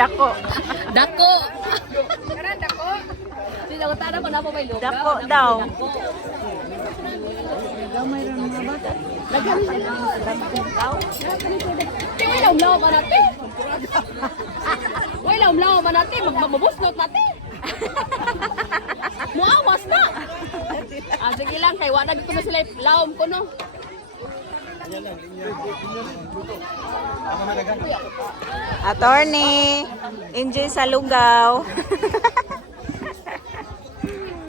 dako. Dako. Karan dako. Sino ko tara ko na po may lugaw. Dako daw. Gamay ron mga bata. Nagkano sila sa dako. Wala umlaw ba natin? Wala umlaw ba natin? Magmabuslot natin. Muawas na. Sige lang kay wala dito na sila laom ko no. Attorney, enjoy sa lugaw.